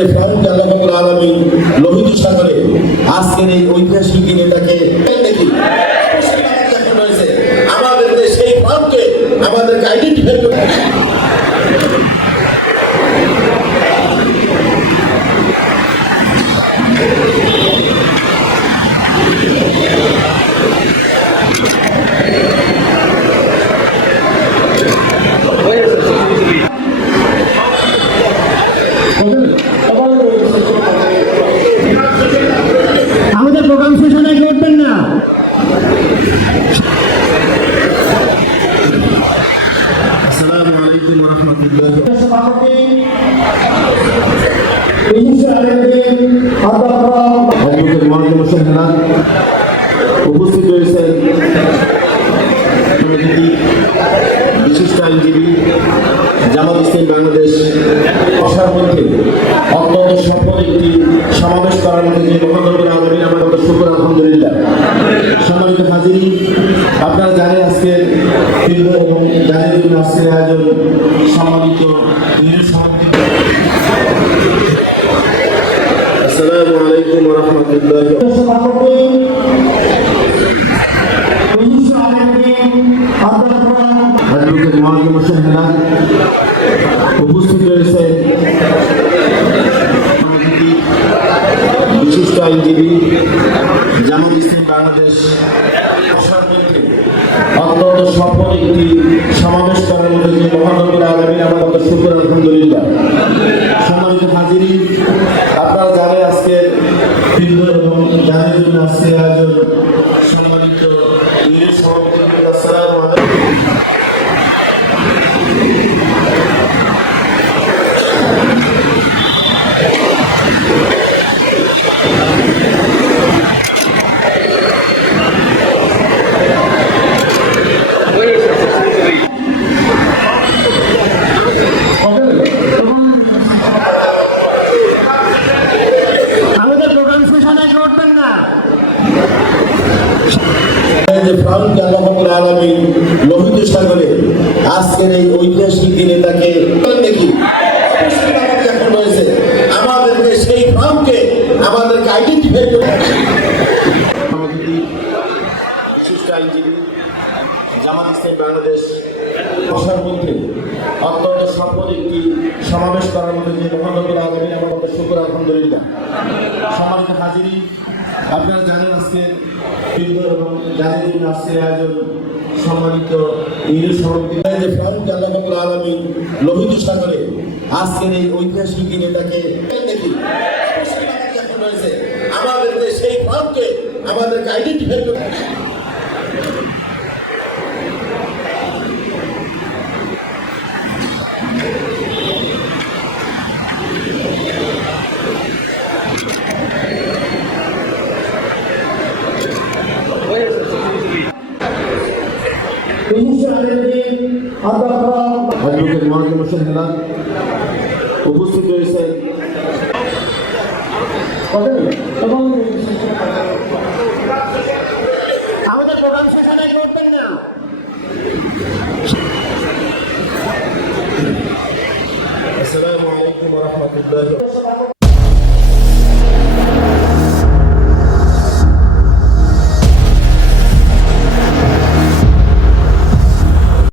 যে ফারুক আল্লাহুল আলমী লোহিত সাগরে আজকের এই ঐতিহাসিক দিনে তাকে দেখি। আমাদেরকে সেই ফারুককে আমাদেরকে আইডেন্টিফাই করতে আমাদের প্রোগ্রাম শেষ হলে কি উঠবেন না আসসালামু আলাইকুম রহমতুল্লাহ সভাপতি উপস্থিত রয়েছেন বিশিষ্ট আইনজীবী জামাত ইসলাম বাংলাদেশ আসার মধ্যে। সম্মানিত হাজিরি। আপনারা জানেন আজকে দীর্ঘ এবং জানেন আজকের আয়োজন সম্মানিত আসসালামু আলাইকুম রহমতুল্লাহ সভাপতি বিশিষ্ট আলেমদের অধ্যক্ষ অ্যাডভোকেট মোহাম্মদ হোসেন হেলাল উপস্থিত রয়েছে বিশিষ্ট আইনজীবী জামাত ইসলাম বাংলাদেশ অত্যন্ত সফল একটি সমাবেশ করার মধ্যে যে মহানগর আগামী আমার মতো শুক্র আলহামদুলিল্লাহ। সম্মানিত হাজিরি, আপনারা জানেন আজকে দীর্ঘ এবং জানেন আজকে যে ফারুক আল্লাহুল আলমী লোহিত সাগরে আজকের এই ঐতিহাসিক দিনে তাকে দেখি। আমাদেরকে সেই ফার্মকে আমাদেরকে আইডেন্টিফাই করতে জামাত ইসলাম বাংলাদেশ আসার অত্যন্ত একটি সমাবেশ করার যে মহানগর আগামী আমার শুক্র আলহামদুলিল্লাহ। সম্মানিত হাজিরি, আপনারা জানেন আজকে এবং জানেন আজকের আয়োজন আজকের এই ঐতিহাসিক দিনে তাকে দেখি। আমাদের। সেই ফার্মকে আমাদেরকে আইডেন্টিফাই করতে অ্যাডভোকেট মোহাম্মদ হোসেন হেলাল উপস্থিত রয়েছেন আমাদের প্রোগ্রাম শেষ করবেন না।